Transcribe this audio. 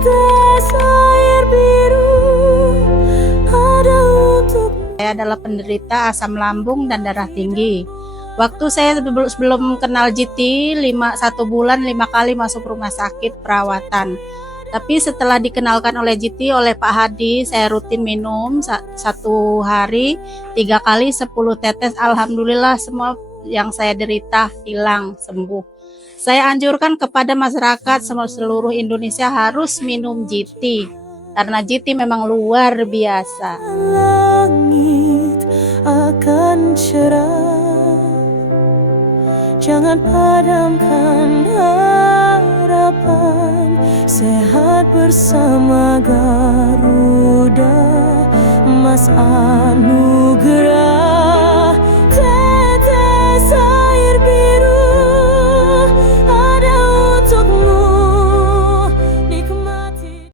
tetes air biru ada untuk. Saya adalah penderita asam lambung dan darah tinggi. Waktu saya sebelum kenal GT, 1 bulan 5 kali masuk rumah sakit perawatan. Tapi setelah dikenalkan oleh GT oleh Pak Hadi, saya rutin minum 1 hari 3 kali 10 tetes. Alhamdulillah semua yang saya derita hilang, sembuh. Saya anjurkan kepada masyarakat seluruh Indonesia harus minum GT karena GT memang luar biasa. Langit akan cerah, jangan padamkan harapan. Sehat bersama Garuda, Mas Anugerah.